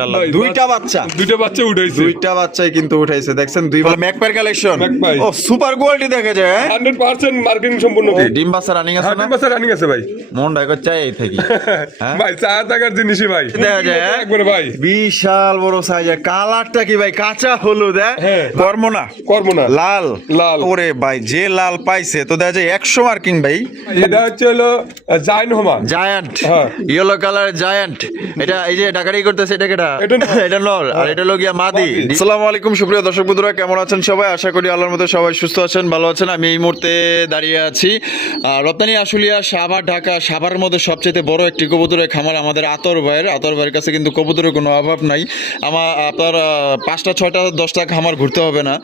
মাশাআল্লাহ দুইটা বাচ্চা উঠাইছে, দুইটা বাচ্চাই কিন্তু উঠাইছে দেখছেন দুই ভালো ম্যাকপার কালেকশন ম্যাকপাই। ও সুপার কোয়ালিটি দেখা যায় 100% মার্কিং সম্পূর্ণ ডিম বাচ্চা রানিং আছে না বাচ্চা রানিং আছে ভাই। মন ডাকো চাই এই থাকি ভাই চা টাকার জিনিসই ভাই দেখা যায় একবারে ভাই বিশাল বড় সাইজের কালারটা কি ভাই কাঁচা হলুদ হ্যাঁ। কর্ম না লাল লাল। ওরে ভাই যে লাল পাইছে তো দেখা যায় 100 মার্কিং ভাই এটা হচ্ছে হলো জাইন হোমা জায়ান্ট হ্যাঁ। ইয়েলো কালার জায়ান্ট এটা এই যে ডাকারি করতেছে এটা কেডা এটা নর। এটা নর আর এটা হলো গিয়া মাদি মাদি। আসসালামু আলাইকুম সুপ্রিয় দর্শক বন্ধুরা কেমন আছেন সবাই আশা করি আল্লাহর মধ্যে সবাই সুস্থ আছেন ভালো আছেন আমি এই মুহূর্তে দাঁড়িয়ে আছি রপ্তানি আশুলিয়া সাভার ঢাকা সাভারের মধ্যে সবচেয়ে বড় একটি কবুতরের খামার আমাদের আতর ভাইয়ের কাছে কিন্তু কবুতরের কোনো অভাব নাই আপনার 5টা 6টা 10টা খামার ঘুরতে হবে না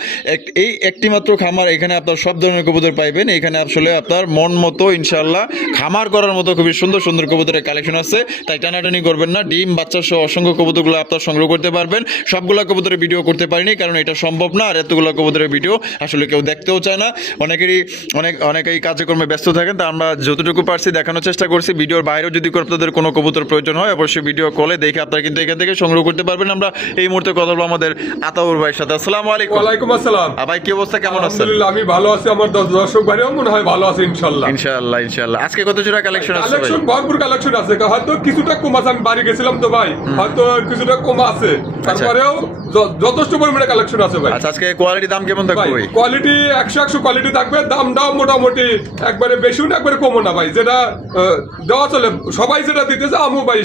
এই একটি মাত্র খামার এখানে আপনার সব ধরনের কবুতর পাইবেন এখানে আসলে আপনার মন মতো ইনশাআল্লাহ খামার করার মতো খুবই সুন্দর সুন্দর কবুতরের কালেকশন আছে তাই টানাটানি করবেন না ডিম বাচ্চা সহ অসংখ্য কবুতরগুলো আপনার সংগ্রহ করতে পারবেন সবগুলা কবুতরের ভিডিও করতে পারিনি কারণ এটা সম্ভব না আর এতগুলো কবুতরের ভিডিও আসলে কেউ দেখতেও চায় না অনেকেই কাজকর্মে ব্যস্ত থাকেন তা আমরা যতটুকু পারছি দেখানোর চেষ্টা করছি ভিডিওর বাইরেও যদি আপনাদের কোনো কবুতর প্রয়োজন হয় অবশ্যই ভিডিও কলে দেখে আপনারা কিন্তু এখান থেকে সংগ্রহ করতে পারবেন আমরা এই মুহূর্তে কথা বলবো আমাদের আতাউর ভাইয়ের সাথে আসসালামু আলাইকুম ওয়ালাইকুম আসসালাম ভাই কি অবস্থা কেমন আছেন আলহামদুলিল্লাহ আমি ভালো আছি আমার দর্শক ভাইও মনে হয় ভালো আছে ইনশাআল্লাহ ইনশাআল্লাহ আজকে কত জোড়া কালেকশন আছে ভাই কালেকশন ভরপুর কালেকশন আছে হয়তো কিছুটা কম আছে আমি বাড়ি গেছিলাম তো ভাই হয়তো কিছুটা কম আছে তারপরেও যথেষ্ট পরিমাণে কালেকশন আছে ভাই আচ্ছা আজকে কোয়ালিটি দাম কেমন থাকবে ভাই কোয়ালিটি 100 কোয়ালিটি থাকবে দামটাও মোটামুটি একবারে বেশিও না একবারে কমও না ভাই যেটা দেওয়া চলে সবাই যেটা দিতেছে আমু ভাই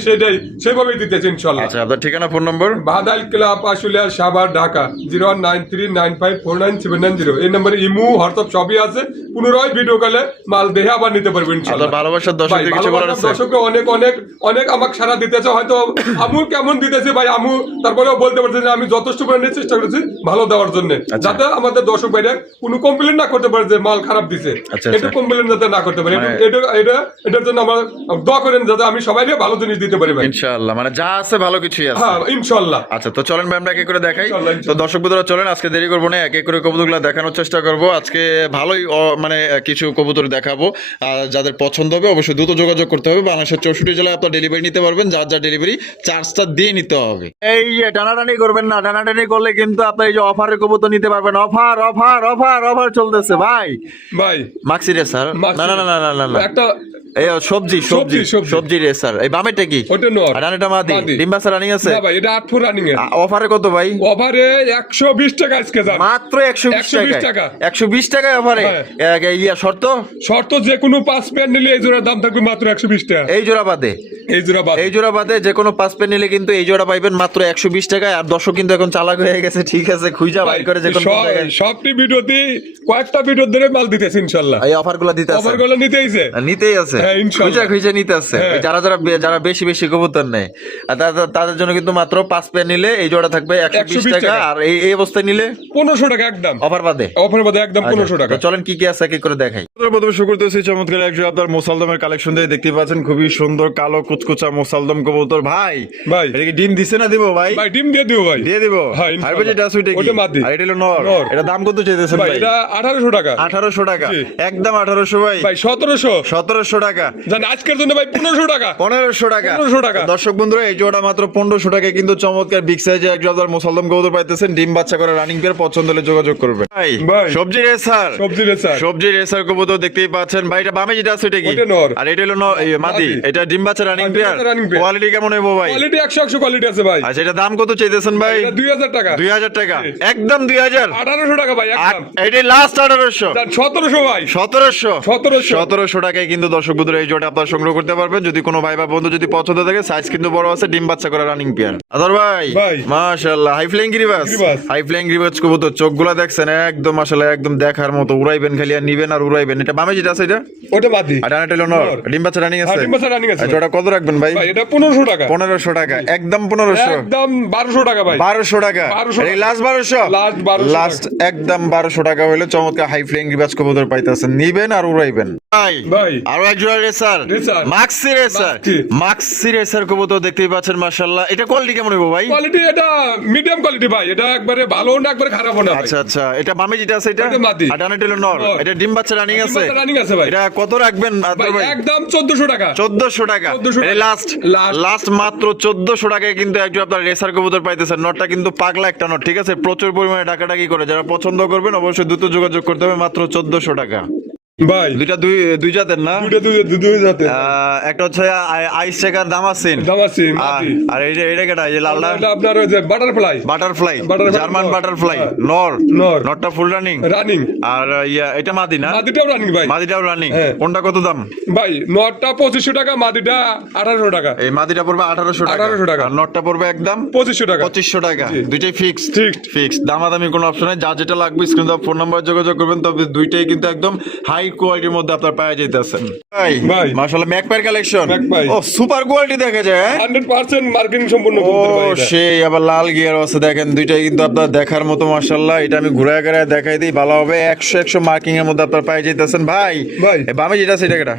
সেভাবেই দিতেছে ইনশাআল্লাহ আচ্ছা আপনার ঠিকানা phone number Badail club Ashulia Savar Dhaka 01939549790 এই নম্বরে ইমু হোয়াটসঅ্যাপ সবই আছে পুনরায় ভিডিও কলে মাল দেখে আবার নিতে পারবেন ইনশাআল্লাহ ভালোবাসার দর্শকদের কিছু বলার আছে দর্শককে অনেক আমাকে সারা দিতেছে হয়তো আমু কেমন দিতেছে ভাই আমু তারপরেও বলতে পারছে যে আমি যথেষ্ট পরিমাণে চেষ্টা করেছি ভালো দেওয়ার জন্য যাতে আমাদের দর্শক ভাইরা কোনো কমপ্লেন না করতে পারে যে মাল খারাপ দিছে এটা কমপ্লেন যাতে না করতে পারে এটার জন্য আমার দোয়া করেন যাতে আমি সবাইকে ভালো জিনিস দিতে পারি ভাই ইনশাআল্লাহ মানে যা আছে ভালো কিছুই আছে হ্যাঁ ইনশাআল্লাহ আচ্ছা তো চলেন ভাই আমরা এক এক করে দেখাই তো দর্শক বন্ধুরা চলেন আজকে দেরি করবো না এক এক করে কবুতরগুলো দেখানোর চেষ্টা করব আজকে ভালোই মানে কিছু কবুতর দেখাবো যাদের পছন্দ হবে অবশ্যই দ্রুত যোগাযোগ করতে হবে বাংলাদেশের 64 জেলায় আপনারা ডেলিভারি নিতে পারবেন যা ডেলিভারি চার্জটা দিয়ে নিতে হবে এই যে টানাটানি করবেন না টানাটানি করলে কিন্তু আপনি এই যে অফারের কবুতর নিতে পারবেন অফার চলতেছে ভাই মাক্সি রে স্যার না একটা এই সবজি রে স্যার এই বামেরটা কি ওটা নর আর এটা মাদি ডিম বাচ্চা রানিং আছে না ভাই এটা 8 রানিং এর অফারে কত ভাই অফারে 120 টাকা আজকে যান মাত্র 120 টাকা 120 টাকায় অফারে শর্ত যে কোনো 5 পেয়ার নিলে এই জোড়ার দাম থাকবে মাত্র 120 টাকা এই জোড়া বাদে যে কোনো 5 পেয়ার নিলে কিন্তু এই জোড়া পাইবেন মাত্র 120 টাকায় আর দর্শক কিন্তু এখন চালাক হয়ে গেছে ঠিক আছে খুঁজা বাইর করে যে কোনো সবটি ভিডিওতে কয়েকটা ভিডিও ধরে মাল দিতেছে ইনশাআল্লাহ এই অফারগুলো দিতে আছে অফারগুলো নিতেই আছে হ্যাঁ ইনশাআল্লাহ খুঁজা নিতে আছে যারা বেশি কবুতর নেয় আর তাদের জন্য কিন্তু মাত্র 5 পেয়ার নিলে এই জোড়া থাকবে 120 টাকা আর এই অবস্থায় নিলে 1500 টাকা একদম অফার বাদে একদম 1500 টাকা চলেন কি আছে কি করে দেখাই প্রথমে শুরু করতেছি চমৎকার একজন আপনার মোসালদমের কালেকশন দিয়ে দেখতে পাচ্ছেন খুবই সুন্দর কালো কুচকুচা মোসালদম কবুতর ভাই এটা কি ডিম দিছে না দিব ভাই ডিম দিয়ে দিব হ্যাঁ আর এটা সুইটে কি আর এটা হলো নর এটা দাম কত চাইতেছেন ভাই এটা 1800 টাকা একদম 1800 ভাই 1700 টাকা জান আজকের জন্য ভাই 1500 টাকা দর্শক বন্ধুরা এই জোড়া মাত্র 1500 টাকায় কিন্তু চমৎকার বিগ সাইজে এক জোড়া মোসালদম কবুতর পাইতেছেন ডিম বাচ্চা করে রানিং পেয়ার পছন্দ হলে যোগাযোগ করবেন ভাই সবজি রেসার কবুতর দেখতেই পাচ্ছেন ভাই এটা বামে যেটা আছে এটা কি আর এটা হলো মাদি এটা ডিম বাচ্চা রানিং পেয়ার কোয়ালিটি কেমন হবে ভাই কোয়ালিটি 100 কোয়ালিটি আছে ভাই আচ্ছা এটা দাম কত চাইতেছেন ভাই এটা 2000 টাকা একদম 1800 টাকা ভাই একদম এটা লাস্ট 1800 1700 ভাই 1700 টাকায় কিন্তু দর্শক বন্ধুরা এই জোড়া আপনারা সংগ্রহ করতে পারবেন যদি কোনো ভাই বা বন্ধু যদি পছন্দ থাকে সাইজ কিন্তু বড় আছে ডিম বাচ্চা করা রানিং পেয়ার আদর ভাই মাশাআল্লাহ হাই ফ্লাইং গিরিবাস কবুতর চোখগুলা দেখছেন একদম মাশাআল্লাহ একদম দেখার মতো উড়াইবেন খালি আর নিবেন আর উড়াইবেন এটা বামে যেটা আছে এটা ওটা মাদি আর এটা হলো নর ডিম বাচ্চা রানিং আছে জোড়া কত রাখবেন ভাই এটা 1500 টাকা একদম 1500 একদম 1200 টাকা ভাই 1200 টাকা 1200 এই লাস্ট 1200 Last 1200 লাস্ট একদম 1200 টাকা হলে চমৎকার হাই ফ্লাইং রিবাজ কবুতর পাইতেছেন নিবেন আর উড়াইবেন ভাই ভাই আরো এক জোড়া racer Racer। Maxi racer Maxi। Maxi racer কবুতর দেখতেই পাচ্ছেন মাশাআল্লাহ এটা কোয়ালিটি কেমন হবে ভাই কোয়ালিটি এটা মিডিয়াম কোয়ালিটি ভাই, এটা একবারে ভালো না একবারে খারাপ না ভাই। আচ্ছা আচ্ছা এটা বামে যেটা আছে এটা এটা মাদি। আর ডানে টেলো নর নর। এটা ডিম বাচ্চা রানিং আছে রানিং আছে ভাই। এটা কত রাখবেন ভাই ভাই একদম 1400 টাকা। 1400 টাকা 1400 এই লাস্ট Last। লাস্ট মাত্র 1400 টাকায় কিন্তু একজন আপনার রেসার কবুতর পাইতেছেন নটটা কিন্তু পাগলা একটা নট ঠিক আছে প্রচুর পরিমাণে টাকাটাকি করে যারা পছন্দ করবেন অবশ্যই দ্রুত যোগাযোগ করতে হবে মাত্র 1400 টাকা ভাই দুইটা দুই জাতের না দুই জাতে একটা হচ্ছে আইস চেকার দামাসিন দামাসি আর মাদি। আর এইটা কেটা এই যে লালটা এটা আপনার ওই যে বাটারফ্লাই বাটারফ্লাই Butterfly জার্মান নর। বাটারফ্লাই হ্যাঁ। নর নর। নটটা ফুল রানিং রানিং, আর এটা মাদি না মাদিটাও রানিং ভাই। মাদিটাও রানিং হ্যাঁ। কোনটা কত দাম ভাই নটটা 2500 টাকা, মাদিটা 1800 টাকা। এই মাদিটা পড়বে 1800 টাকা 1800 টাকা। আর নটটা পড়বে একদম 2500 টাকা। 2500 টাকা জি। দুইটাই ফিক্স Fixed। ফিক্স দামাদামি কোনো অপশন নেই যা যেটা লাগবে স্ক্রিন ফোন নাম্বার যোগাযোগ করবেন তবে দুইটাই কিন্তু একদম হাই কোয়ালিটির মধ্যে আপনার পাওয়া যাইতেছেন ভাই। মাশাআল্লাহ ম্যাকপাইর কালেকশন ম্যাকপাই। ও সুপার কোয়ালিটি দেখা যায় হ্যাঁ? 100% মার্কিং সম্পূর্ণ ও কবুতর ভাই এটা। সেই আবার লাল গিয়ার আছে দেখেন দুইটাই কিন্তু আপনার দেখার মতো মাশাআল্লাহ এটা আমি ঘুরায় ঘুরায় দেখাই দিই ভালো হবে 100 মার্কিং এর মধ্যে আপনার পাই যাইতেছেন ভাই ভাই। এ বামে যেটা আছে এটা কেটা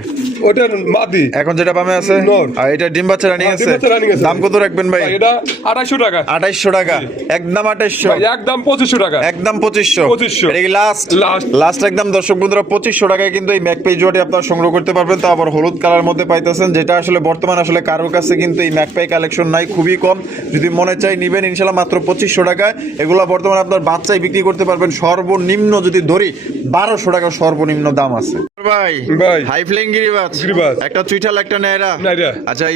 ওটা মাদি। এখন যেটা বামে আছে নর। আর এটা ডিম বাচ্চা রানিং হ্যাঁ, আছে ডিম বাচ্চা running আছে। দাম কত রাখবেন ভাই ভাই এটা 2800 টাকা। 2800 টাকা একদম 2800 ভাই একদম 2500 টাকা। একদম 2500 2500 এটা কি লাস্ট Last। লাস্ট একদম দর্শক বন্ধুরা 2500 টাকায় কিন্তু এই ম্যাকপাই জোড়াটি আপনারা সংগ্রহ করতে পারবেন তো আবার হলুদ কালার মধ্যে পাইতেছেন যেটা আসলে বর্তমান আসলে কারোর কাছে কিন্তু এই ম্যাকপাই কালেকশন নাই খুবই কম যদি মনে চাই নিবেন ইনশাআল্লাহ মাত্র 2500 টাকায় এগুলা বর্তমানে আপনার বাচ্চাই বিক্রি করতে পারবেন সর্বনিম্ন যদি ধরি 1200 টাকা সর্বনিম্ন দাম আছে ভাই ভাই। হাই ফ্লাইং গিরিবাজ গিরিবাজ। একটা চুইঠাল একটা নেরা নাইরা। আচ্ছা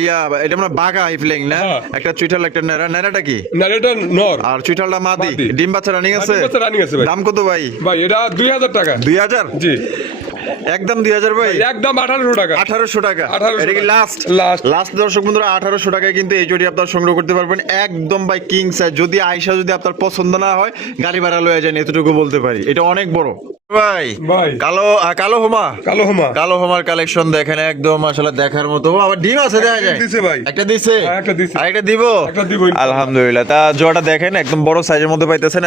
এটা মানে বাঘা হাই ফ্লাইং না হ্যাঁ। একটা চুইঠাল একটা নেরা নেরাটা কি না এটা নর। আর চুইঠালটা মাদি মাদি। ডিম বাচ্চা রানিং আছে ডিম বাচ্চা running আছে ভাই। দাম কত ভাই ভাই এটা 2000 টাকা। 2000 জি একদম 2000 ভাই একদম 1800 টাকা। 1800 টাকা 1800 এটা কি টাকা। Last Last। লাস্ট দর্শক বন্ধুরা 1800 টাকায় কিন্তু এই জোড়ি আপনারা সংগ্রহ করতে পারবেন একদম ভাই কিং সাইজ যদি আয়শা যদি আপনার পছন্দ না হয় গাড়ি ভাড়া লয়ে যান এতটুকু বলতে পারি এটা অনেক বড় ভাই ভাই। কালো হোমা কালো হোমা। কালো হোমার কালেকশন দেখেন একদম আসলে দেখার মতো ও, আবার ডিম আছে দেখা যায় দিছে ভাই। একটা দিছে হ্যাঁ, একটা দিছে। আর একটা দিব একটা দিব। আলহামদুলিল্লাহ তা জোড়াটা দেখেন একদম বড় সাইজের মধ্যে পাইতেছেন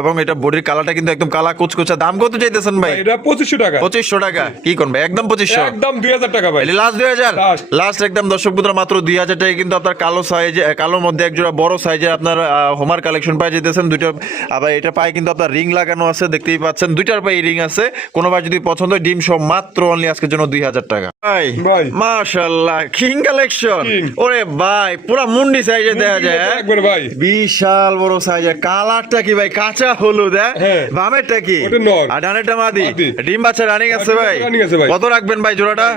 এবং এটা বডির কালারটা কিন্তু একদম কালা কুচকুচা দাম কত চাইতেছেন ভাই এটা 2500 টাকা। 2500 টাকা কি করবে একদম 2500 একদম 2000 টাকা ভাই। Last 2000 Last। লাস্ট একদম দর্শক বন্ধুরা মাত্র 2000 টাকায় কিন্তু আপনার কালো সাইজে কালোর মধ্যে এক জোড়া বড় সাইজের আপনার হোমার কালেকশন পাই যেতেছেন দুইটা আবার এটা পায়ে কিন্তু আপনার রিং লাগানো আছে দেখতেই পাচ্ছেন দুইটার পায়ে রিং আছে কোনোবার যদি পছন্দ হয় ডিম সহ মাত্র অনলি আজকের জন্য 2000 টাকা ভাই ভাই। মাশাআল্লাহ কিং কালেকশন King। ওরে ভাই পুরা মুন্ডি সাইজে দেখা যায় হ্যাঁ? একবার ভাই। বিশাল বড় সাইজের কালারটা কি ভাই কাঁচা হলুদ হ্যাঁ। বামেরটা কি ওটা নর। আর ডানেরটা মাদি মাদি। ডিম বাচ্চা রানিং আছে ডিম ভাই বাচ্চা running আছে ভাই। কত রাখবেন ভাই জোড়াটা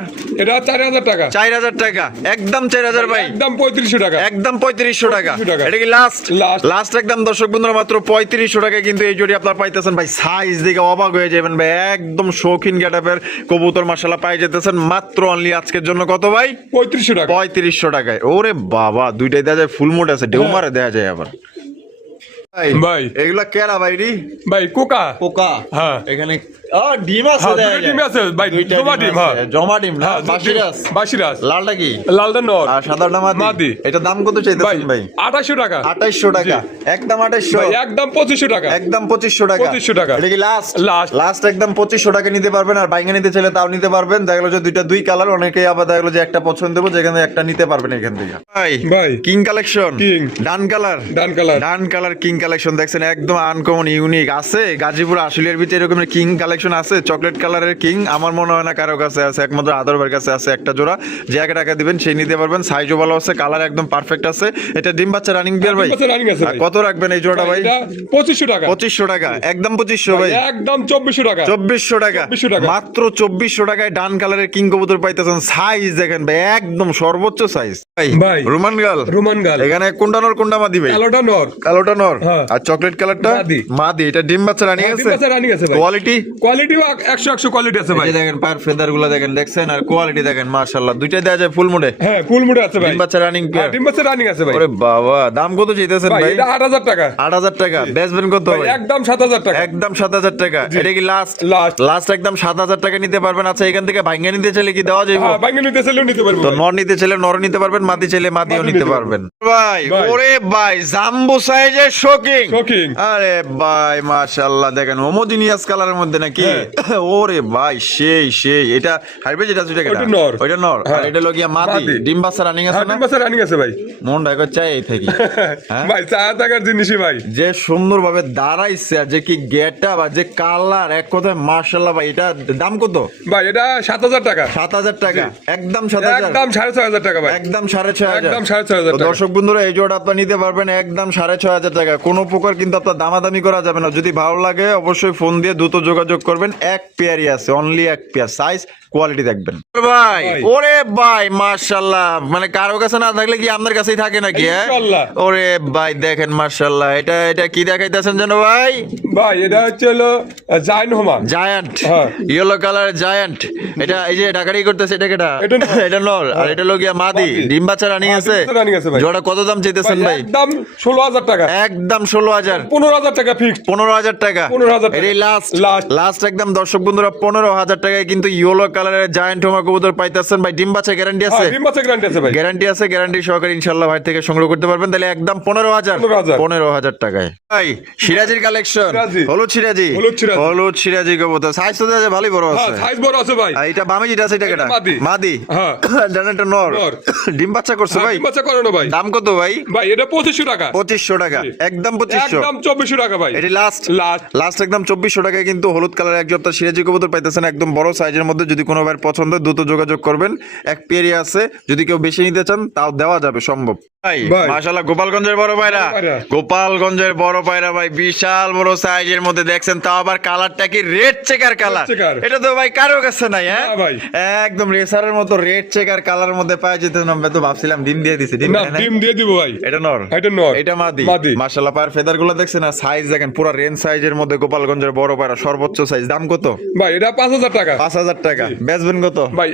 এটা 4000 টাকা। 4000 টাকা একদম 4000 ভাই একদম 3500 টাকা। একদম 3500 টাকা 3500 টাকা। এটা কি লাস্ট Last। লাস্ট একদম দর্শক বন্ধুরা মাত্র 3500 টাকায় কিন্তু এই জোড়ি আপনারা পাইতেছেন ভাই সাইজ দেখে অবাক হয়ে যাবেন ভাই একদম শৌখিন গেটআপের কবুতর মাশাআল্লাহ পাই যেতেছেন মাত্র অনলি আজকের জন্য কত ভাই 3500 টাকা। 3500 টাকায় ওরে বাবা দুইটাই দেখা যায় ফুল মোড আছে ঢেউ মারে দেখা যায় আবার ভাই। এগুলা কেরা ভাই রি ভাই কোকা। পোকা হ্যাঁ। এখানে ডিম আছে হ্যাঁ, দেখা দুটো যায়। ডিম আছে ভাই, দুইটা জমা ডিম, আছে। হ্যাঁ। জমা ডিম না হ্যাঁ, বাসিরাস বাসিরাস। লালটা কি লালদা নর। আর সাদাটা মাদি মাদি। এটা দাম কত ভাই চাইতেছেন ভাই 2800 টাকা। 2800 টাকা একদম 2800 ভাই একদম 2500 টাকা। একদম 2500 টাকা 2500 টাকা। এটা কি লাস্ট Last। লাস্ট একদম 2500 টাকা নিতে পারবেন আর বাইঙ্গা নিতে চাইলে তাও নিতে পারবেন দেখা গেলো যে দুই কালার অনেকেই আবার দেখা গেলো যে একটা পছন্দ দেবো যেখানে একটা নিতে পারবেন এখান থেকে ভাই ভাই। King collection King। ডান কালার ডান কালার। ডান কালার কিং কালেকশন দেখছেন একদম আনকমন ইউনিক আছে গাজীপুর আশুলিয়ার ভিতরে এরকমের কিং কালেকশন আছে চকলেট কালারের কিং আমার মনে হয় না কারো কাছে আছে একমাত্র আদরবার কাছে আছে একটা জোড়া যে এক টাকা দিবেন সেই নিতে পারবেন সাইজও ভালো আছে কালার একদম পারফেক্ট আছে এটা ডিম বাচ্চা রানিং বিয়ার ভাই ডিম বাচ্চা running আছে আর ভাই। কত রাখবেন এই জোড়াটা ভাই এটা 2500 টাকা। 2500 টাকা একদম 2500 ভাই একদম 2400 টাকা। 2400 টাকা 2400 টাকা। মাত্র 2400 টাকায় ডান কালারের কিং কবুতর পাইতেছেন সাইজ দেখেন ভাই একদম সর্বোচ্চ সাইজ ভাই। রোমান গাল রোমান গাল। এখানে কোনটা নর কোনটা মাদি ভাই কালোটা নর। কালোটা নর হ্যাঁ। আর চকলেট কালারটা মাদি। মাদি এটা ডিম বাচ্চা রানিং ডিম আছে বাচ্চা running আছে ভাই। কোয়ালিটি কোয়ালিটি 100 কোয়ালিটি আছে ভাই। এই যে দেখেন পায়ের ফেদার গুলো দেখেন, দেখছেন আর কোয়ালিটি দেখেন মাশাআল্লাহ, দুইটা দেওয়া যায় ফুল মুডে। হ্যাঁ ফুল মুডে আছে ভাই। ডিম বাচ্চা রানিং পেয়ার। ডিম বাচ্চা রানিং আছে ভাই। ওরে বাবা, দাম কত চাইতেছেন ভাই ভাই? এটা 8000 টাকা। 8000 টাকা। বেচবেন কত ভাই ভাই? একদম 7000 টাকা। একদম 7000 টাকা। এটা কি লাস্ট? লাস্ট। লাস্ট একদম 7000 টাকা নিতে পারবেন। আচ্ছা, এখান থেকে ভাঙ্গা নিতে চাইলে কি দেওয়া যাবে? হ্যাঁ ভাঙে নিতে চাইলেও নিতে পারবো তো ভাই। নর নিতে চাইলে নর নিতে পারবেন, মাদি চাইলে মাদিও মাদি নিতে নিতে পারবেন ভাই। ভাই। ওরে ভাই, জাম্বো সাইজের শোকিং। শোকিং। আরে ভাই মাশাআল্লাহ, দেখেন হোমোজিনিয়াস কালারের মধ্যে নাকি? ওরে ভাই সেই সেই। এটা হাইব্রিড, যেটা দুইটা ওটা নর। ওইটা নর, আর হ্যাঁ। এটা লগিয়া মাদি। মাদি। ডিম বাচ্চা রানিং আছে হ্যাঁ না? ডিম বাচ্চা রানিং আছে ভাই। মনটা একবার চাই এই থাকি। হ্যাঁ? ভাই 4 টাকার জিনিসই ভাই। যে সুন্দরভাবে দাঁড়াইছে আর যে কি গেটটা বা যে কালার, এক কথায় মাশাআল্লাহ ভাই। এটা দাম কত? ভাই এটা 7000 টাকা। 7000 টাকা। একদম 7000। একদম 6500 টাকা ভাই। একদম 6500। একদম 6500 তো টাকা। দর্শক বন্ধুরা, এই জোড়া আপনারা নিতে পারবেন একদম 6500 টাকা। কোনো প্রকার কিন্তু আপনার দামাদামি করা যাবে না। যদি ভালো লাগে অবশ্যই ফোন দিয়ে দ্রুত যোগাযোগ করবেন। এক পেয়ারই আছে, অনলি এক পেয়ার। সাইজ কোয়ালিটি দেখবেন ভাই। ভাই। ওরে ভাই মাশাআল্লাহ, মানে কারো কাছে না থাকলে কি আপনার কাছেই থাকে নাকি? হ্যাঁ ইনশাআল্লাহ। ওরে ভাই দেখেন মাশাআল্লাহ। এটা এটা কি দেখাইতেছেন জানো ভাই? ভাই এটা হচ্ছে হলো জাইন হোমা। জায়ান্ট, হ্যাঁ। Yellow colour giant. এটা এই যে ডাকারি করতেছে, এটা কেটা? এটা নর। এটা নর, আর এটা লগিয়া মাদি। মাদি। ডিম বাচ্চা রানিং হ্যাঁ, আছে। ডিম বাচ্চা running আছে ভাই। জোড়া কত দাম চাইতেছেন ভাই? একদম 16000 টাকা। একদম 16000। 15000 টাকা ফিক্সড। 15000 টাকা। 15,000 টাকা। এটাই লাস্ট Last। লাস্ট একদম দর্শক বন্ধুরা 15000 টাকায় কিন্তু ইয়েলো কালারের জায়ান্ট হোমা কবুতর পাইতেছেন ভাই। ডিম বাচ্চা গ্যারান্টি আছে? হ্যাঁ ডিম বাচ্চা গ্যারান্টি আছে ভাই। গ্যারান্টি আছে, গ্যারান্টি সহকারে ইনশাআল্লাহ ভাই থেকে সংগ্রহ করতে পারবেন। তাহলে একদম 15000। 15000 টাকায় ভাই সিরাজির কালেকশন। সিরাজি। হলুদ সিরাজি। হলুদ সিরাজি। হলুদ সিরাজি কবুতর। সাইজ তো দেখা যায় ভালোই বড় হ্যাঁ আছে। সাইজ বড় আছে ভাই। আর এটা বামে যেটা আছে এটা কেটা? মাদি। মাদি। হ্যাঁ। ডানাটা নর। নর। ডিম বাচ্চা করছে হ্যাঁ, ভাই? ডিম বাচ্চা করানো ভাই। দাম কত ভাই? ভাই এটা 2500 টাকা। 2500 টাকা। জি। একদম 2500। একদম 2400 টাকা ভাই। এটি লাস্ট লাস্ট। লাস্ট একদম 2400 টাকায় কিন্তু হলুদ কালার এক জোড়া সিরাজি কবুতর পাইতেছেন একদম বড় সাইজের মধ্যে। যদি কোনো ভাইয়ের পছন্দ হয় দ্রুত যোগাযোগ করবেন। এক পেয়ারি আছে, যদি কেউ বেশি নিতে চান তাও দেওয়া যাবে, সম্ভব ভাই। ভাই। মাশাআল্লাহ, গোপালগঞ্জের বড় পায়রা। বড় পায়রা। গোপালগঞ্জের বড় পায়রা ভাই, বিশাল বড় সাইজের মধ্যে দেখছেন, তাও আবার কালারটা কি রেড চেকার কালার। চেকার। এটা তো ভাই কারো কাছে নাই। হ্যাঁ না ভাই। একদম রেসারের মতো রেড চেকার কালার মধ্যে পাওয়া যেত না। আমি তো ভাবছিলাম ডিম দিয়ে দিছি। ডিম না দেয় নাই? ডিম দিয়ে দিব ভাই। এটা নর। এটা নর। এটা মাদি। মাদি। মাশাআল্লাহ, পায়ের ফেদার গুলো দেখছেন আর সাইজ দেখেন, পুরো রেঞ্জ সাইজের মধ্যে গোপালগঞ্জের বড় পায়রা, সর্বোচ্চ সাইজ। দাম কত? ভাই এটা 5000 টাকা। 5000 টাকা। বেচবেন কত? ভাই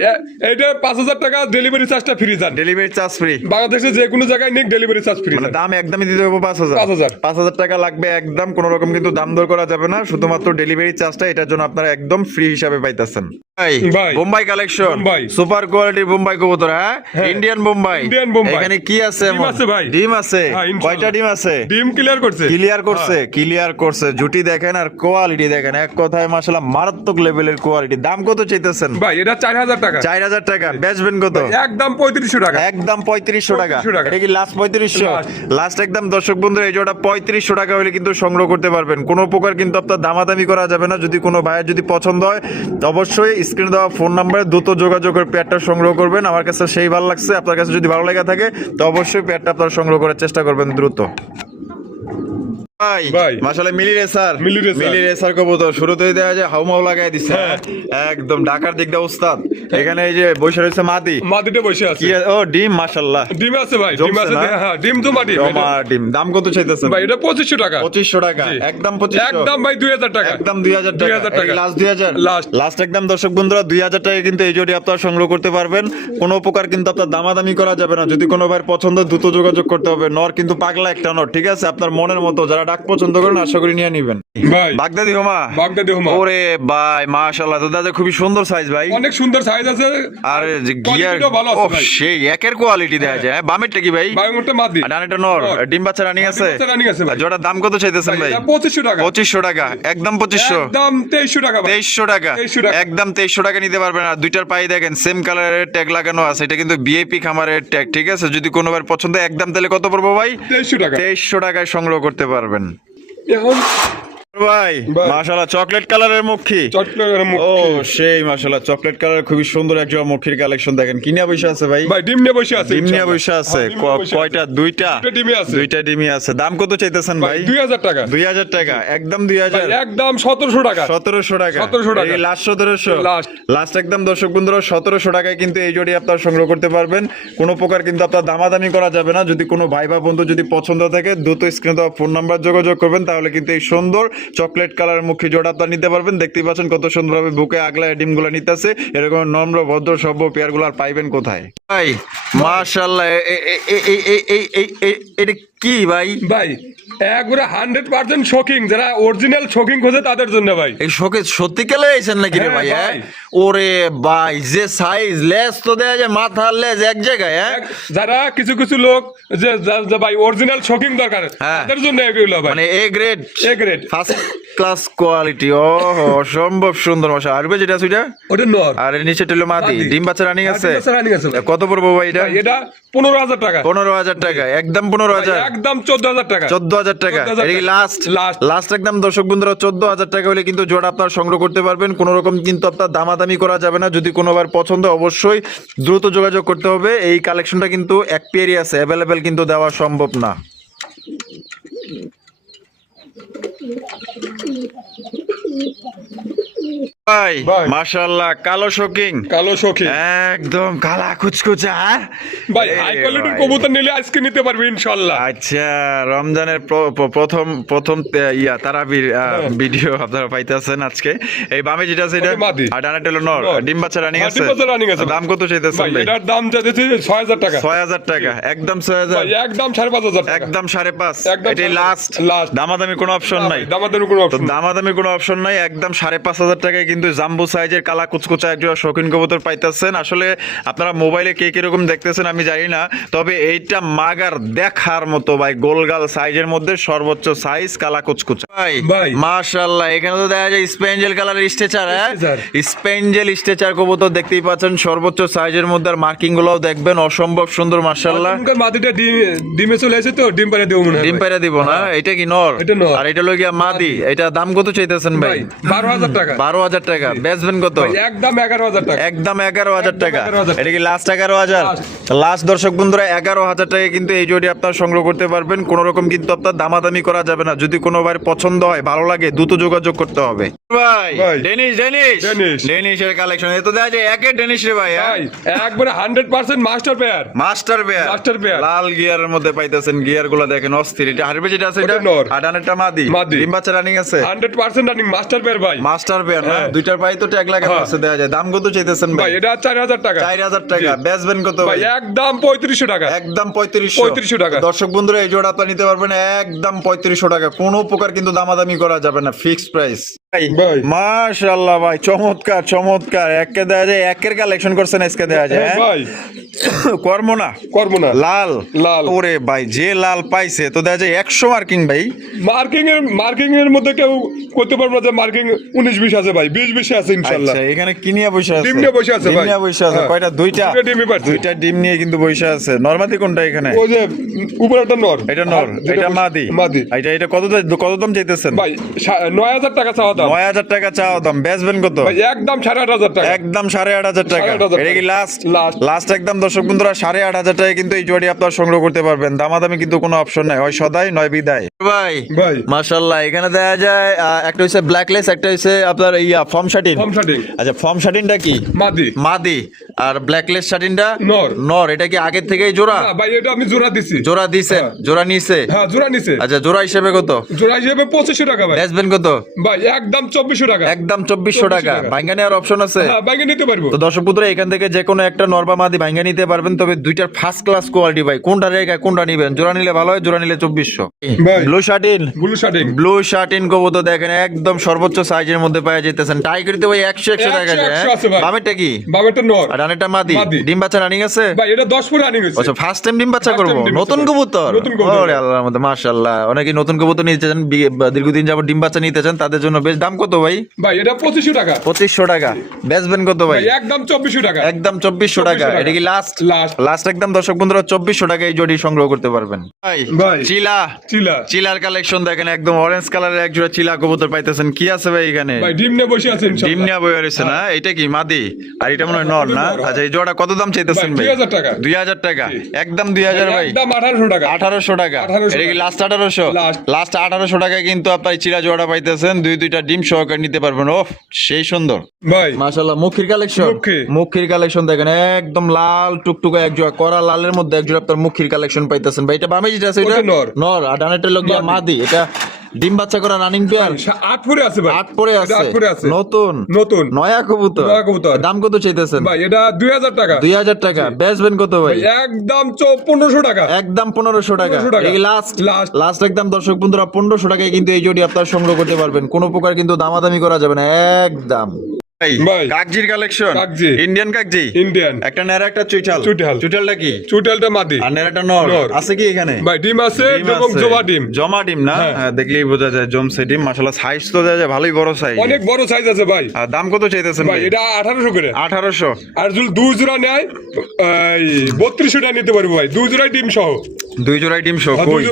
এটা 5000 টাকা। ডেলিভারি চার্জটা ফ্রি যান। Delivery charge free. বাংলাদেশে যে কোনো জায়গায় নিক ডেলিভারি চার্জ ফ্রি। মানে দাম একদমই দিতে হবে 5000। 5000 5000 টাকা লাগবে একদম। কোন রকম কিন্তু দাম দর করা যাবে না, শুধুমাত্র ডেলিভারি চার্জটা এটার জন্য আপনারা একদম ফ্রি হিসাবে পাইতেছেন ভাই। ভাই। বোম্বাই কালেকশন। বোম্বাই। সুপার কোয়ালিটির বোম্বাই কবুতর। হ্যাঁ হ্যাঁ। ইন্ডিয়ান বোম্বাই। ইন্ডিয়ান বোম্বাই। এখানে কি আছে? ডিম এমন? আছে ভাই। ডিম আছে। হ্যাঁ, ইনশাআল্লাহ। কয়টা ডিম আছে? ডিম ক্লিয়ার করছে। ক্লিয়ার করছে, ক্লিয়ার করছে। জুটি দেখেন আর কোয়ালিটি দেখেন, এক কথায় মাশাআল্লাহ মারাত্মক লেভেলের কোয়ালিটি। দাম কত চাইতেছেন? ভাই এটা 4000 টাকা। 4000 টাকা। বেচবেন কত? একদম 3500 টাকা। একদম 3500 টাকা। 3500 টাকা। এটা কি লাস্ট 3500? Last। লাস্ট একদম দর্শক বন্ধু, এই জোড়া 3500 টাকা হলে কিন্তু সংগ্রহ করতে পারবেন। কোনো প্রকার কিন্তু আপনার দামাদামি করা যাবে না। যদি কোনো ভাইয়ের যদি পছন্দ হয় অবশ্যই স্ক্রিনে দেওয়া ফোন নাম্বারে দ্রুত যোগাযোগ করে পেয়ারটা সংগ্রহ করবেন। আমার কাছে সেই ভালো লাগছে, আপনার কাছে যদি ভালো লেগে থাকে তো অবশ্যই পেয়ারটা আপনারা সংগ্রহ করার চেষ্টা করবেন দ্রুত ভাই। ভাই। মাশাআল্লাহ, মিলি রেসার। মিলি রেসার। মিলি রেসার কবুতর শুরুতেই দেখা যায় হাউমাউ লাগাই দিছে। একদম ঢাকার দিক দিয়ে উস্তাদ। এখানে এই যে বসে রয়েছে মাদি। মাদিটা বসে আছে। কি ও ডিম মাশাআল্লাহ। ডিম আছে ভাই। ডিম জমছে আছে। না? হ্যাঁ ডিম তো মাটি। জমা ডিম। দাম কত চাইতেছেন? ভাই এটা 2500 টাকা। 2500 টাকা। জি। একদম 2500। একদম ভাই 2000 টাকা। একদম 2000 টাকা। 2000 টাকা। লাস্ট 2000। Last। লাস্ট একদম দর্শক বন্ধুরা 2000 টাকা কিন্তু এই জোড়ি আপনারা সংগ্রহ করতে পারবেন। কোনো প্রকার কিন্তু আপনার দামাদামি করা যাবে না। যদি কোনো ভাইয়ের পছন্দ দ্রুত যোগাযোগ করতে হবে। নর কিন্তু পাগলা একটা নর, ঠিক আছে? আপনার মনের মতো যারা ডাক পছন্দ করেন আশা করি নিয়ে নেবেন ভাই বাগদাদি হোমা। বাগদাদি হোমা। ওরে ভাই মাশাআল্লাহ, তো দাদা খুবই সুন্দর সাইজ ভাই। অনেক সুন্দর সাইজ আছে। আর যে গিয়ার কোয়ালিটিটাও ভালো আছে ভাই। সেই একের কোয়ালিটি দেখা যায়। বামেরটা কি ভাই? ভাই ওটা মাদি। আর ডানেরটা নর। নর। ডিম বাচ্চা রানিং আছে? ডিম বাচ্চা running আছে ভাই। আর জোড়ার দাম কত চাইতেছেন ভাই? এটা 2500 টাকা। 2500 টাকা। একদম 2500। একদম 2300 টাকা ভাই। 2300 টাকা। 2300 টাকা। একদম 2300 টাকা নিতে পারবেন। আর দুইটার পাই দেখেন সেম কালারের ট্যাগ লাগানো আছে। এটা কিন্তু ভিআইপি খামারের ট্যাগ, ঠিক আছে? যদি কোনো বার পছন্দ একদম, তাহলে কত পড়বো ভাই? 2300 টাকা। 2300 টাকায় সংগ্রহ করতে পারবেন এখন ভাই। ভাই। মাশাআল্লাহ, চকলেট কালারের মুখী। চট্টগ্রামের মুখ। ও সেই মাশাআল্লাহ, চকলেট কালার খুবই সুন্দর একজন মুখীর কালেকশন দেখেন। কিনা বসে আছে ভাই? ভাই ডিম নিয়ে বসে আছে। ডিম নিয়ে বসে আছে। হ্যাঁ, ডিম নিয়ে বসে আছে। কয়টা? দুইটা। দুইটা ডিমই আছে। দুইটা ডিমই আছে। দাম কত চাইতেছেন ভাই ভাই? 2000 টাকা। 2000 টাকা। একদম ভাই 2000। একদম 1700 টাকা। 1700 টাকা। 1700 টাকা। এই লাস্ট 1700। Last। লাস্ট একদম দর্শক বন্ধুরা 1700 টাকায় কিন্তু এই জোড়ি আপনারা সংগ্রহ করতে পারবেন। কোনো প্রকার কিন্তু আপনার দামাদামি করা যাবে না। যদি কোনো ভাই বা বন্ধু যদি পছন্দ থাকে দ্রুত স্ক্রিনে দেওয়া ফোন নাম্বার যোগাযোগ করবেন, তাহলে কিন্তু এই সুন্দর চকলেট কালার মুখী জোড়া আপনারা নিতে পারবেন। দেখতেই পাচ্ছেন কত সুন্দরভাবে বুকে আগলায় ডিমগুলো নিতেছে। এরকম নম্র ভদ্র সভ্য পেয়ারগুলো আর পাইবেন কোথায় ভাই? মাশাআল্লাহ, এটা কি ভাই? ভাই একবারে 100% শোকিং, যারা অরিজিনাল শোকিং খোঁজে তাদের জন্য ভাই। এই শোকে সত্যি কেলে আইছেন নাকি রে হ্যাঁ, ভাই? ভাই। ওরে ভাই, যে সাইজ লেস তো দেয়া যায়, মাথার লেজ এক জায়গায়। যারা কিছু কিছু লোক যে ভাই অরিজিনাল শোকিং দরকার, হ্যাঁ। তাদের জন্য এগুলো ভাই, মানে A grade, A grade, first class quality. ও অসম্ভব সুন্দর মশা। আর যেটা সুইটা ওটা নর, আর এর নিচে টেলো মাদি, মাদি। ডিম বাচ্চা রানিং আছে। ডিম বাচ্চা running আছে ভাই। কত পড়বো ভাই এটা? ভাই, এটা 15,000 টাকা। 15,000 টাকা, একদম 15,000, একদম 14,000 টাকা। 14,000 টাকা। 14,000 এটা কি লাস্ট? লাস্ট। লাস্ট একদম দর্শক বন্ধুরা 14,000 টাকা হলে কিন্তু জোড়া আপনার সংগ্রহ করতে পারবেন। কোনো রকম কিন্তু আপনার দামাদামি করা যাবে না। যদি কোনোবার পছন্দ অবশ্যই দ্রুত যোগাযোগ করতে হবে। এই কালেকশনটা কিন্তু এক পেয়ারই আছে, অ্যাভেলেবেল কিন্তু দেওয়া সম্ভব না। ভাই ভাই। মাশাআল্লাহ, কালো শোকিং, কালো শোকিং একদম কালা কুচকুচা। ভাই, এই হাই কোয়ালিটির ভাই। কবুতর নিলে আজকে নিতে পারবে ইনশাআল্লাহ। আচ্ছা, রমজানের প্রথম তারাবির ভিডিও আপনারা পাইতেছেন আজকে। এই বামে যেটা আছে এটা ওটা মাদি। আর ডানাটা হলো নর। নর। ডিম বাচ্চা রানিং হ্যাঁ, আছে। ডিম বাচ্চা running আছে। দাম কত চাইতেছেন ভাই ভাই? এটার দাম যাচ্ছে 6,000 টাকা। 6,000 টাকা, একদম 6,000, ভাই একদম 5,500 টাকা। একদম 5.5। একদম এটাই 5,500 লাস্ট। লাস্ট। দামাদামি কোনো অপশন নাই। দামাদামি কোনো তো অপশন নেই। দামাদামি কোনো অপশন নাই, একদম 5,500 টাকায় কিন্তু জাম্বো সাইজের কালা কুচকুচা একজোড়া শৌখিন কবুতর পাইতেছেন। আসলে আপনারা মোবাইলে কে কিরকম দেখতেছেন আমি জানি না, তবে এইটা মাগার দেখার মতো ভাই। গোলগাল সাইজের মধ্যে সর্বোচ্চ সাইজ কালা কুচকুচা ভাই। ভাই। মাশাআল্লাহ, এখানে তো দেখা যায় স্পেঞ্জেল কালারের স্ট্রেচার। স্ট্রেচার। স্পেঞ্জেল স্ট্রেচার কবুতর দেখতেই পাচ্ছেন সর্বোচ্চ সাইজের মধ্যে। আর মার্কিং গুলোও দেখবেন অসম্ভব সুন্দর মাশাআল্লাহ। এখনকার মাদিটা ডিমে চলে এসে তো ডিম পারে দেবো মনে হয় ডিম ভাই। পাইরা দিব না? এটা কি নর? এটা নর। আর এটা লইয়া মাদি। এটা দাম কত চাইতেছেন ভাই? ভাই 12,000 টাকা। 12,000 টাকা। বেচবেন কত? ভাই একদম 11,000 টাকা। একদম 11,000 টাকা। 11,000 এটা কি লাস্ট 11,000? লাস্ট দর্শক বন্ধুরা 11,000 টাকা কিন্তু এই জোড়ি আপনার সংগ্রহ করতে পারবেন। কোন রকম কিন্তু আপনার দামাদামি করা যাবে না। যদি কোনোবার পছন্দ হয়, ভালো লাগে, দ্রুত যোগাযোগ করতে হবে ভাই। ভাই। Danish ডেনিশের collection. এ তো দেখা যায় একের ডেনিশ রে ভাই। ভাই একবারে 100% master pair. Master pair, master pair. লাল গিয়ারের মধ্যে পাইতেছেন। গিয়ার গুলো দেখেন অস্থির। এটা হারবে যেটা আছে এটা ওটা নর। আর ডানেরটা মাদি। মাদি। ডিম বাচ্চা রানিং আছে। 100% রানিং মাস্টার পেয়ার ভাই। মাস্টার পেয়ার না? হ্যাঁ। দুইটার পাই তো ট্যাগ লাগানো হ্যাঁ। আছে দেখা যায়। দাম কত চাইতেছেন ভাই ভাই? এটা 4,000 টাকা। 4,000 টাকা। জি। বেচবেন কত ভাই ভাই? একদম 3500 টাকা। একদম 3500। 3500 টাকা। দর্শক বন্ধুরা এই জোড়া আপনারা নিতে পারবেন একদম 3500 টাকা। কোনো প্রকার কিন্তু দামাদামি করা যাবে না, ফিক্সড প্রাইস। ভাই। মাশাআল্লাহ ভাই, চমৎকার চমৎকার। একে দেয়া যায়, একের কালেকশন করছেন আজকে দেয়া যায়। হ্যাঁ ভাই কর্ম না করবো না। লাল লাল। ওরে ভাই, যে লাল পাইছে তো দেখা যায় 100 মার্কিং ভাই। মার্কিং এর মধ্যে কেউ করতে পারবে না যে মার্কিং 19-20 আছে ভাই, 20-20 আছে ইনশাআল্লাহ। আচ্ছা, এখানে কি নিয়ে বসে আছে? ডিম নিয়ে বসে আছে ডিম ভাই। নিয়ে বসে আছে। হ্যাঁ। কয়টা? দুইটা। দুইটা ডিমই পারছে। দুইটা ডিম নিয়ে কিন্তু বসে আছে। নরমাদি কোনটা এখানে? ওই যে উপরে একটা নর। এটা নর, আর যেটা এটা বসে- মাদি। মাদি। এটা কত দাম চাইতেছেন? ভাই 9,000 টাকা চাওয়া দাম। 9,000 টাকা চাওয়া দাম। বেচবেন কত? ভাই একদম 8,500 টাকা। একদম 8,500 টাকা। 8,500 এটা কি লাস্ট? লাস্ট। লাস্ট একদম দর্শক বন্ধুরা 8,500 টাকা কিন্তু এই জোড়ি আপনারা সংগ্রহ করতে পারবেন। দামাদামি কিন্তু কোনো অপশন নাই, হয় সদাই নয় বিদায় ভাই। ভাই। মাশাআল্লাহ, এখানে দেখা যায় একটা হইছে ব্ল্যাকলেস, একটা হইছে আপনার ফর্ম শাটিন। Form satin. আচ্ছা, ফর্ম শাটিনটা কি? মাদি। মাদি। আর ব্ল্যাকলেস শাটিনটা নর। নর। এটা কি আগের থেকেই জোড়া? না ভাই এটা আমি জোড়া দিছি। জোড়া দিছেন? হ্যাঁ। জোড়া নিছে? হ্যাঁ জোড়া নিছে। আচ্ছা, জোড়া হিসেবে কত? জোড়া হিসেবে 2500 টাকা ভাই। বেচবেন কত? ভাই একদম 2400 টাকা। একদম 2400 টাকা। 2400 টাকা। ভাঙ্গা নেওয়ার অপশন আছে? হ্যাঁ বাইকে নিতে পারবো। তো দর্শক বন্ধুরা এখান থেকে যে কোনো একটা নরবা মাদি ভাঙ্গা নিতে পারবেন, তবে দুইটার ফার্স্ট ক্লাস কোয়ালিটি ভাই। কোনটা রেখা কোনটা নিবেন? জোড়া নিলে ভালো হয়, জোড়া নিলে 2400। ভাই। Blue satin, blue satin. Blue satin কবুতর দেখেন একদম সর্বোচ্চ সাইজের মধ্যে পাওয়া যেতেছেন। টাইগারিতে ভাই 100 টাকা 100 আছে ভাই। বামেরটা কি? বামেরটা নর। আর ডানেরটা মাদি। মাদি। ডিম বাচ্চা রানিং আছে? ভাই এটা 10 ফুট রানিং হইছে। আচ্ছা, ফার্স্ট টাইম ডিম বাচ্চা First করবো? time ডিম নতুন বাচ্চা। কবুতর? নতুন কবুতর। ওরে আল্লাহর মধ্যে মাশাআল্লাহ। অনেকে নতুন কবুতর নিতে চান, দীর্ঘদিন যাবত ডিম বাচ্চা নিতে চান, তাদের জন্য বেশ। দাম কত ভাই? ভাই এটা 2500 টাকা। 2500 টাকা। বেচবেন কত ভাই? ভাই একদম 2400 টাকা। একদম 2400 টাকা। 2400 এটা কি লাস্ট? লাস্ট। লাস্ট একদম দর্শক বন্ধুরা 2400 টাকা এই জোড়ি সংগ্রহ করতে পারবেন ভাই। ভাই। চিলা চিলা। চিলার কালেকশন দেখেন, একদম অরেঞ্জ কালারের এক জোড়া চিলা কবুতর পাইতেছেন। কি আছে ভাই এখানে? ভাই ডিম নিয়ে বসে আছে ইনশাআল্লাহ। ডিম নিয়ে বয়ে রয়েছে না? এটা কি মাদি? আর এটা মনে হয় নর না? নর, আচ্ছা, এই জোড়া কত দাম চাইতেছেন ভাই ভাই? 2000 টাকা। 2000 টাকা। একদম 2000 ভাই। একদম 1800 টাকা। 1800 টাকা। 1800 এটা কি লাস্ট 1800? Last। লাস্ট 1800 টাকায় কিন্তু আপনার এই চিলা জোড়া পাইতেছেন। দুইটা ডিম সহকারে নিতে পারবেন। ওহ, সেই সুন্দর ভাই মাশাআল্লাহ। মুখির কালেকশন, মুখী। মুখির কালেকশন দেখেন একদম লাল টুকটুকে এক জোড়া করা লালের মধ্যে এক জোড়া আপনার মুখির কালেকশন পাইতেছেন ভাই। এটা বামে যেটা আছে এটা ওটা নর। নর, আর ডানেরটা লোক মাদি। এটা ডিম বাচ্চা করা রানিং পেয়ার 8 পরে আছে ভাই, 8 পরে এটা আছে 8 পরে আছে, নতুন নতুন নয়া কবুতর। নয়া কবুতর। দাম কত চাইতেছেন ভাই এটা 2000 টাকা, 2000 টাকা। বেচবেন কত ভাই? একদম 1500 টাকা, একদম 1500 টাকা। 1500 টাকা। এই লাস্ট Last। লাস্ট একদম দর্শক বন্ধুরা 1500 টাকায় কিন্তু এই জোড়ি আপনারা সংগ্রহ করতে পারবেন, কোনো প্রকার কিন্তু দামাদামি করা যাবে না একদম। ভাই। কাকজির কালেকশন, কাকজি। ইন্ডিয়ান কাকজি, ইন্ডিয়ান একটা নেড়া একটা চুইঠাল। চুইঠাল। চুইঠালটা কি? চুটালটা মাদি, আর নেড়াটা নর নর। আছে কি এখানে? ভাই ডিম আছে ডিম এবং আছে। জবা ডিম, জমা ডিম না? হ্যাঁ। হ্যাঁ, দেখলেই বোঝা যায় জমছে ডিম। মাশাআল্লাহ সাইজ তো দেখা যায় ভালোই বড় সাইজ। অনেক বড় সাইজ আছে ভাই। আর দাম কত চাইতেছেন ভাই ভাই? এটা 1800 করে, 1800। আর যদি 2 জোড়া নেয় 3200 টাকা নিতে পারবো ভাই, 2 জোড়ায় ডিম সহ। 2 জোড়াই ডিম সহ। আর কই?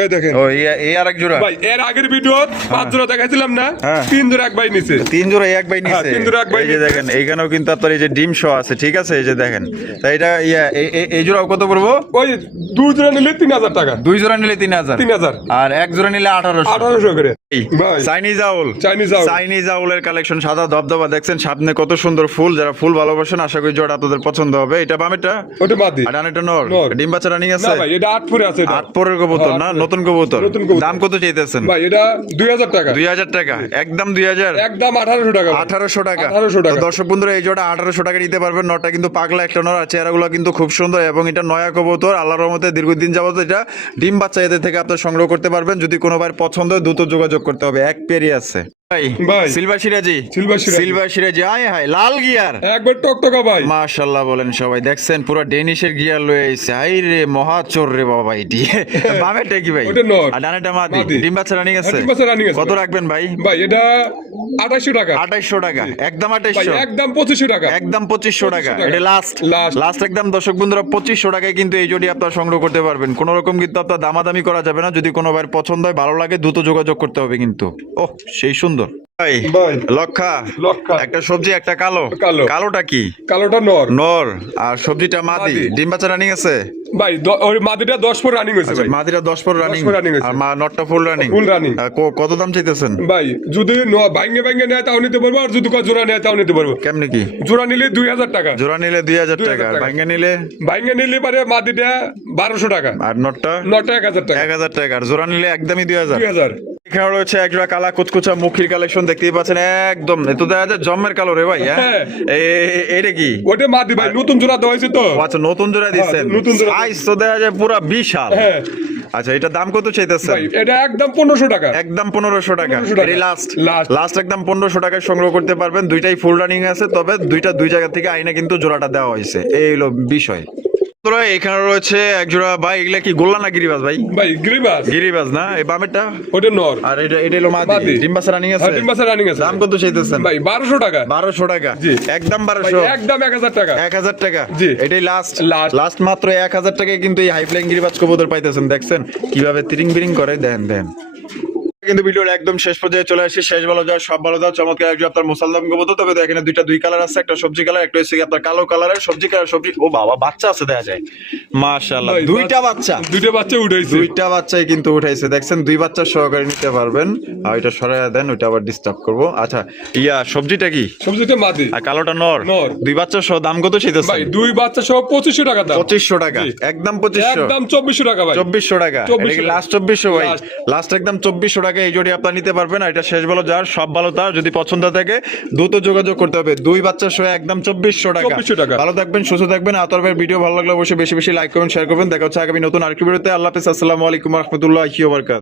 এই দেখেন ও এই আরেক জোড়া। ভাই, এর আগের ভিডিও 5 জোড়া দেখাইছিলাম না, হ্যাঁ। 3 জোড়া এক ভাই নিছে। 3 জোড়া এক বাই হ্যাঁ, নিচে। 3 জোড়া এক বাই এই যে নিচে। দেখেন এইখানেও কিন্তু আপনার এই যে ডিম সহ আছে, ঠিক আছে? এই যে দেখেন, তাই এটা এই জোড়াও কত পড়বো? ওই 2 জোড়া নিলে 3000 টাকা, 2 জোড়া নিলে 3000, 3000, আর এক জোড়া নিলে 1800। 1800 করে। ভাই Chinese owl, Chinese owl. Chinese আউলের কালেকশন, সাদা ধবধবা দেখছেন, সামনে কত সুন্দর ফুল। যারা ফুল ভালোবাসেন আশা করি জোড়া আপনাদের পছন্দ হবে। এটা বামেরটা, ওটা মাদি। আর ডানেরটা নর। নর। ডিম বাচ্চা রানিং না আছে? ভাই এটা 8 পরে আছে, এটা 8 পরের কবুতর না? হ্যাঁ, নতুন কবুতর। নতুন কবুতর। দাম কত চাইতেছেন? ভাই এটা 2000 টাকা, 2000 টাকা। একদম 2000, একদম 1800 টাকা ভাই। 1800 টাকা। 1800 টাকা। তো দর্শক বন্ধুরা এই জোড়া 1800 টাকা নিতে পারবেন। নটা কিন্তু পাগলা একটা নর, আর চেহারাগুলো কিন্তু খুব সুন্দর, এবং এটা নয়া কবুতর। আল্লাহর রহমতে দীর্ঘদিন যাবত এটা ডিম বাচ্চা এদের থেকে আপনারা সংগ্রহ করতে পারবেন। যদি কোনো ভাই পছন্দ হয় দ্রুত যোগাযোগ করতে হবে, এক পেয়ারই আছে ভাই। ভাই। সিলভার সিরাজি, সিলভার সিরাজি। সিলভার সিরাজি, আয় হায় লাল গিয়ার। একবার টকটকা ভাই। মাশাআল্লাহ বলেন সবাই, দেখছেন পুরো ডেনিশের গিয়ার লয়ে আইছে। আই রে মহাচোর রে বাবা এটি। বামেরটা কি ভাই? ওটা নর। আর ডানেরটা মাদি। মাদি। ডিম বাচ্চা রানিং আছে? ডিম বাচ্চা running আছে কত ভাই। রাখবেন ভাই? ভাই এটা 2800 টাকা, 2800 টাকা। একদম ভাই 2800। একদম 2500 টাকা, একদম 2500 টাকা। 2500 টাকা। এটা লাস্ট Last। লাস্ট একদম দর্শক বন্ধুরা 2500 টাকায় কিন্তু এই জোড়ি আপনারা সংগ্রহ করতে পারবেন। কোনো রকম কিন্তু আপনার দামাদামি করা যাবে না। যদি কোনো ভাইয়ের পছন্দ হয়, ভালো লাগে, দ্রুত যোগাযোগ করতে হবে কিন্তু। ওহ সেই সুন্দর ভাই। ভাই লক্ষা, লক্ষা। একটা সবজি একটা কালো। কালো। কালোটা কি? কালোটা নর। নর, আর সবজিটা মাদি। মাদি। ডিম বাচ্চা রানিং আছে? ভাই ওই মাদিটা 10 পর রানিং হয়েছে ভাই। মাদিরা 10 পর রানিং, 10 পর running হয়েছে। আর নটটা ফুল রানিং। Full running। কত দাম চাইতেছেন? ভাই যদি ভাঙ্গে ভাঙ্গে নেয় তাও নিতে পারবো, আর যদি জোড়া নেয় তাও নিতে পারবো। কেমনে কি? জোড়া নিলে 2000 টাকা, জোড়া নিলে 2000 টাকা, 2000 টাকা। ভাঙ্গা নিলে? ভাঙ্গে নিলে পারে মাদিটা 1200 টাকা, আর নটটা নটা 1000 টাকা, 1000 টাকা, আর জোড়া নিলে একদমই 2000। 2000। এখানে রয়েছে একজোড়া কালা কুচকুচা মুখির কালেকশন, দেখতেই পাচ্ছেন একদম। এ তো দেখা যায় জম্মের কালো রে ভাই। হ্যাঁ, হ্যাঁ। এটা কি? ওটা মাদি ভাই, নতুন জোড়া দেওয়া হয়েছে তো। ও আচ্ছা, নতুন জোড়া দিচ্ছেন। নতুন জোড়া। সাইজ তো দেখা যায় পুরা বিশাল। হ্যাঁ আচ্ছা, এটা দাম কত চাইতেছেন? ভাই এটা একদম 1500 টাকা, একদম 1500 টাকা। 1500 টাকা। এটাই লাস্ট Last। লাস্ট একদম 1500 টাকায় সংগ্রহ করতে পারবেন। দুইটাই ফুল রানিং আছে, তবে দুইটা দুই জায়গা থেকে আইনা কিন্তু জোড়াটা দেওয়া হয়েছে, এই হলো বিষয়। তোরা এখানে রয়েছে এক জোড়া ভাই, এগুলা কি গোল্লা না গিরিবাজ ভাই? ভাই গ্রিবাস। গিরিবাজ না? এই বামেরটা? ওটা নর। আর এটা হলো মাদি। মাদি। ডিম বাচ্চা রানিং আছে? হ্যাঁ, ডিম বাচ্চা running আছে। দাম কত চাইতেছেন? ভাই 1200 টাকা, 1200 টাকা। জি। একদম ভাই 1200। একদম 1000 টাকা। 1000 টাকা। জি। এটাই লাস্ট Last। লাস্ট মাত্র 1000 টাকায় কিন্তু এই হাই ফ্লাইং গিরিবাজ কবুতর পাইতেছেন। দেখছেন কিভাবে তিরিং বিরিং করে, দেন দেন। কিন্তু ভিডিওর একদম শেষ পর্যায়ে চলে আসি। শেষ ভালো যাও সব ভালো যাও, চমৎকার একজন আপনার মুসালদাম কবুতর। তবে এখানে দুই কালার আছে, একটা সবজি কালার, একটা হচ্ছে আপনার কালো কালারের। সবজি কালার সবজি, ও বাবা বাচ্চা আছে দেখা যায়। মাশাআল্লাহ, ভাই, দুইটা বাচ্চা। দুইটা বাচ্চা উঠাইছে। দুইটা বাচ্চাই কিন্তু উঠাইছে, দেখছেন। দুই বাচ্চা সহকারে নিতে পারবেন। আর ওইটা সরাইয়া দেন, ওইটা আবার ডিস্টার্ব করবো। আচ্ছা, সবজিটা কি? সবজিটা মাদি, আর কালোটা নর। নর। দুই বাচ্চা সহ দাম কত চাইতেছেন? ভাই দুই বাচ্চা সহ 2500 টাকা দাম। 2500 টাকা। জি। একদম 2500। একদম 2400 টাকা ভাই। 2400 টাকা। 2400 এটা কি লাস্ট 2400 ভাই? Last। লাস্ট একদম 2400 টাকা এই জোড়ি আপনারা নিতে পারবেন। আর এটা শেষ ভালো যার সব ভালো তার, যদি পছন্দ থাকে দ্রুত যোগাযোগ করতে হবে। দুই বাচ্চা সহ একদম 2400 টাকা। 2400 টাকা। ভালো থাকবেন, সুস্থ থাকবেন। আতর ভাইয়ের ভিডিও ভালো লাগলে অবশ্যই বেশি বেশি লাইক করবেন, শেয়ার করবেন। দেখা হচ্ছে আগামী নতুন আরেকটি ভিডিওতে। আল্লাহ হাফেজ, আসসালামু আলাইকুম ওয়া রাহমাতুল্লাহি ওয়া বারাকাতুহু।